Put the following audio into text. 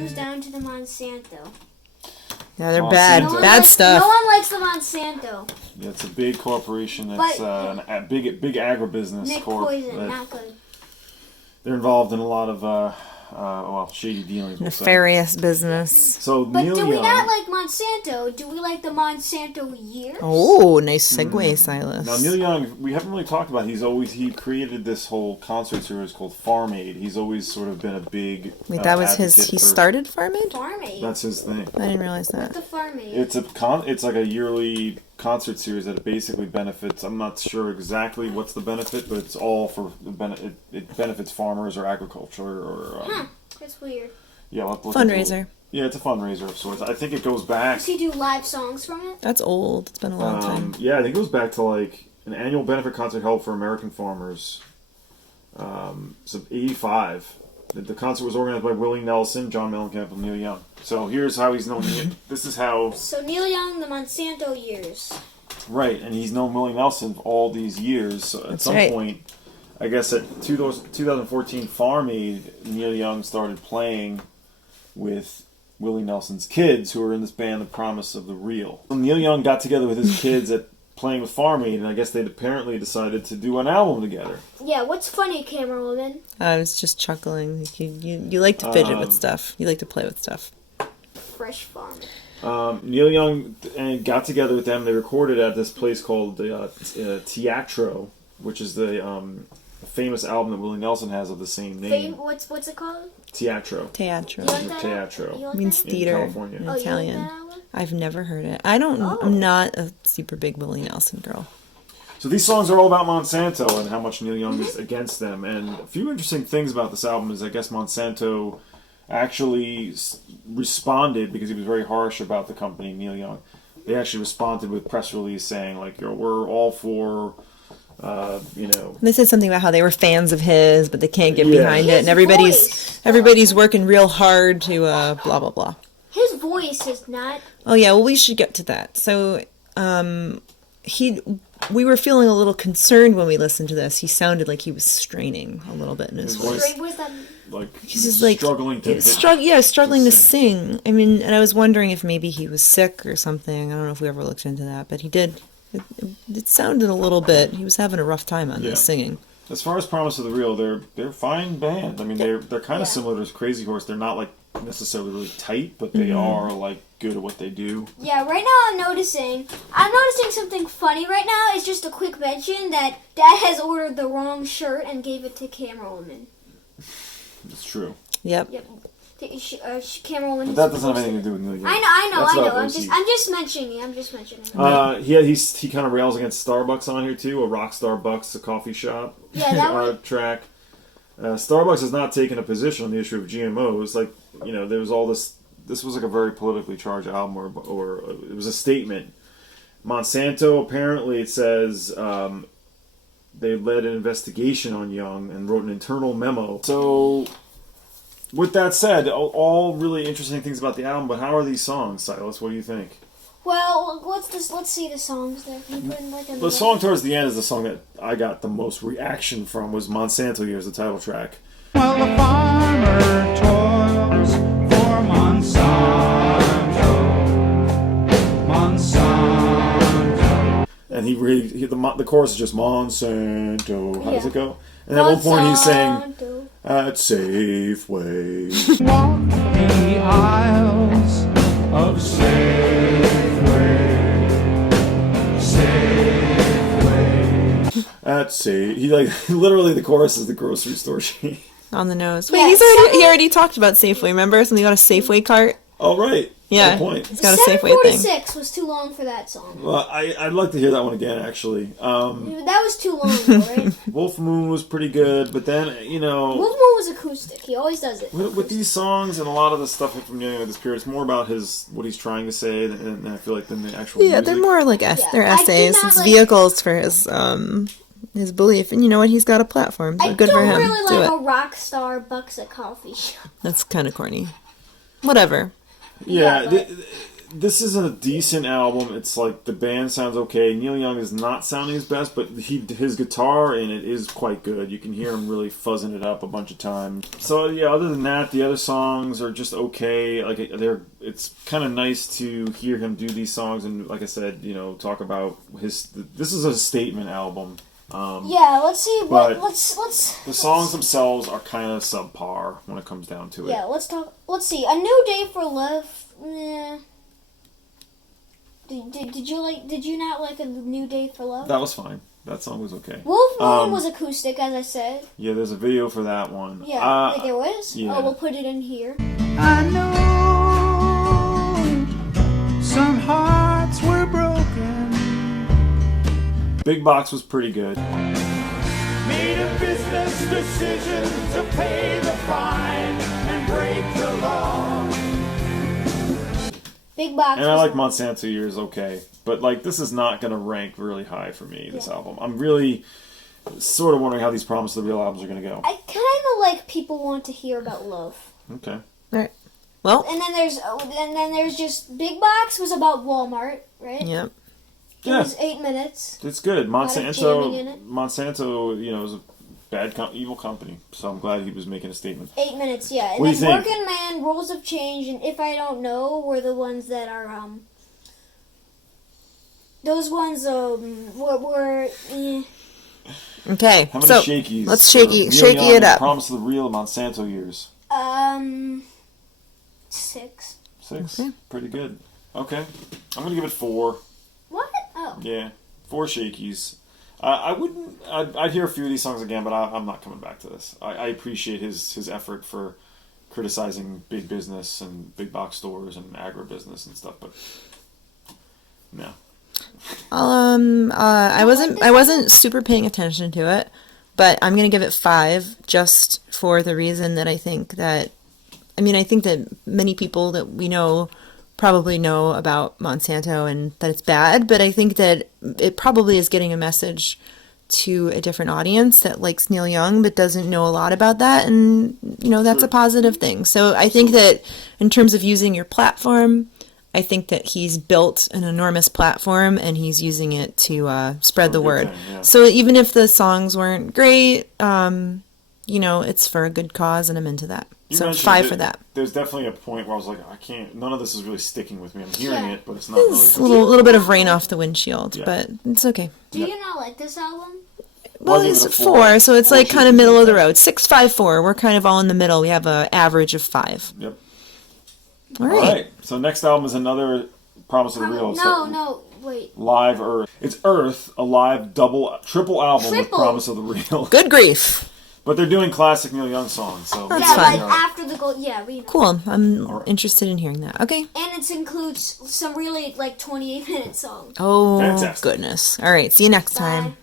comes down to the Monsanto. Yeah, they're bad. No Bad stuff. No one likes the Monsanto. Yeah, it's a big corporation. It's a big agribusiness Nick corp. Poison, not good. They're involved in a lot of shady dealings. Nefarious business. So But Neil do we Young, not like Monsanto? Do we like the Monsanto Years? Oh, nice segue, Silas. Now Neil Young, we haven't really talked about. He created this whole concert series called Farm Aid. He's always sort of been a big. Wait, that was his. He started Farm Aid? Farm Aid. That's his thing. I didn't realize that. What's the Farm Aid? It's like a yearly concert series that basically benefits. I'm not sure exactly what's the benefit, but it's all for it benefits farmers or agriculture or. That's weird. Yeah, look Fundraiser. Yeah, it's a fundraiser of sorts. I think it goes back. Does he do live songs from it? That's old. It's been a long time. Yeah, I think it goes back to like an annual benefit concert held for American farmers. So 85. The concert was organized by Willie Nelson, John Mellencamp, and Neil Young. So here's how he's known. This is how. So Neil Young, the Monsanto Years. Right, and he's known Willie Nelson all these years. So at some point, I guess at 2014 Farm Aid, Neil Young started playing with Willie Nelson's kids, who were in this band, The Promise of the Real. So Neil Young got together with his kids at playing with Farm Aid, and I guess they apparently decided to do an album together. Yeah, what's funny, camerawoman? I was just chuckling. You like to fidget with stuff. You like to play with stuff. Fresh Farm. Neil Young got together with them. They recorded at this place called Teatro, which is the famous album that Willie Nelson has of the same name. What's it called? Teatro. Teatro. Teatro. It means theater in California. Italian. I've never heard it. I'm not a super big Willie Nelson girl. So these songs are all about Monsanto and how much Neil Young is against them. And a few interesting things about this album is I guess Monsanto actually responded, because he was very harsh about the company, Neil Young. They actually responded with press release saying, like, we're all for... They said something about how they were fans of his, but they can't get behind it, and voice. everybody's working real hard to blah blah blah. His voice is not. Oh yeah, well we should get to that. So we were feeling a little concerned when we listened to this. He sounded like he was straining a little bit in his voice. He's just like struggling to sing. I mean, and I was wondering if maybe he was sick or something. I don't know if we ever looked into that, but he did. It sounded a little bit. He was having a rough time on this singing. As far as Promise of the Real, they're a fine band. I mean, they're kind of similar to Crazy Horse. They're not like necessarily really tight, but they are like good at what they do. Yeah, right now I'm noticing something funny right now. It's just a quick mention that Dad has ordered the wrong shirt and gave it to camerawoman. It's true. Yep. Camerawoman. But that doesn't have anything to do with Neil Young. I know. I'm just mentioning. He kind of rails against Starbucks on here too. A Rockstar Bucks, a coffee shop. Yeah, that one. Track. Starbucks has not taken a position on the issue of GMOs. Like, there was all this. This was like a very politically charged album, or it was a statement. Monsanto, apparently, it says they led an investigation on Young and wrote an internal memo. So, with that said, all really interesting things about the album. But how are these songs, Silas? What do you think? Well, let's see the songs there. Can you put in the song towards the end is the song that I got the most reaction from, was Monsanto Years, the title track. Well, the farmer toils for Monsanto. And the chorus is just Monsanto. How does it go? And at one point he's saying, at Safeway. Walk the aisles of Safeway. Literally the chorus is the grocery store chain. On the nose. Wait, he already talked about Safeway, remember? Something got a Safeway cart. Oh, right. Yeah. Good point. He's got a Safeway thing. 7:46 was too long for that song. Well, I'd like to hear that one again, actually. That was too long, though, right? Wolf Moon was pretty good, but then, Wolf Moon was acoustic. He always does it. With these songs and a lot of the stuff from this period, it's more about what he's trying to say, and I feel like than the actual music. They're more like they're essays. It's vehicles for his belief, and you know what? He's got a platform, so good for him. I don't really like a Rockstar Bucks at coffee shop. That's kind of corny. Whatever. Yeah, This is a decent album. It's like the band sounds okay. Neil Young is not sounding his best, but his guitar in it is quite good. You can hear him really fuzzing it up a bunch of times. So yeah, other than that, the other songs are just okay. Like it's kind of nice to hear him do these songs and, like I said, talk about his. This is a statement album. Let's see. Let's. The songs themselves are kind of subpar when it comes down to it. Yeah, let's talk. Let's see. A New Day for Love. Did you not like A New Day for Love? That was fine. That song was okay. Wolf Moon was acoustic, as I said. Yeah, there's a video for that one. Yeah, wait, there was? Yeah. Oh, we'll put it in here. I know some hearts were broken. Big Box was pretty good. Made a business decision to pay the fine and break the law. Big Box. And I like Monsanto Years okay. But like this is not going to rank really high for me, this album. I'm really sort of wondering how these Promise of the Real albums are going to go. I kind of like People Want to Hear About Love. Okay. All right. Well. And then there's just Big Box was about Walmart, right? Yep. It was 8 minutes. It's good. Monsanto, is a bad, evil company. So I'm glad he was making a statement. 8 minutes, yeah. And what do you then think? Working Man, Rules of Change, and If I Don't Know were the ones that are those ones were. Okay. How many so shakies? Let's shaky it up. Promise of the Real Monsanto Years. 6. 6. Okay. Pretty good. Okay. I'm gonna give it 4. What? Oh. Yeah, 4 shakies. I'd hear a few of these songs again, but I'm not coming back to this. I appreciate his effort for criticizing big business and big box stores and agribusiness and stuff, but no. I wasn't super paying attention to it, but I'm gonna give it 5 just for the reason that I think that many people that we know probably know about Monsanto and that it's bad, but I think that it probably is getting a message to a different audience that likes Neil Young but doesn't know a lot about that, and that's a positive thing. So I think that in terms of using your platform, I think that he's built an enormous platform and he's using it to spread the word. Yeah. So even if the songs weren't great, it's for a good cause and I'm into that. So 5 for that. There's definitely a point where I was like, none of this is really sticking with me. I'm hearing it, but it's not really. It's a little bit of rain off the windshield, but it's okay. Do you not like this album? Well, it's 4, so it's like kind of middle of the road. 6, 5, 4. We're kind of all in the middle. We have an average of 5. Yep. All right. So next album is another Promise of the Real. No, wait. Live Earth. It's Earth, a live triple album with Promise of the Real. Good grief. But they're doing classic Neil Young songs, so That's Like fine. after the gold. Yeah, we know. Cool. I'm interested in hearing that. Okay. And it includes some really 28-minute songs. Oh, Fantastic. goodness. All right. See you next Bye. time.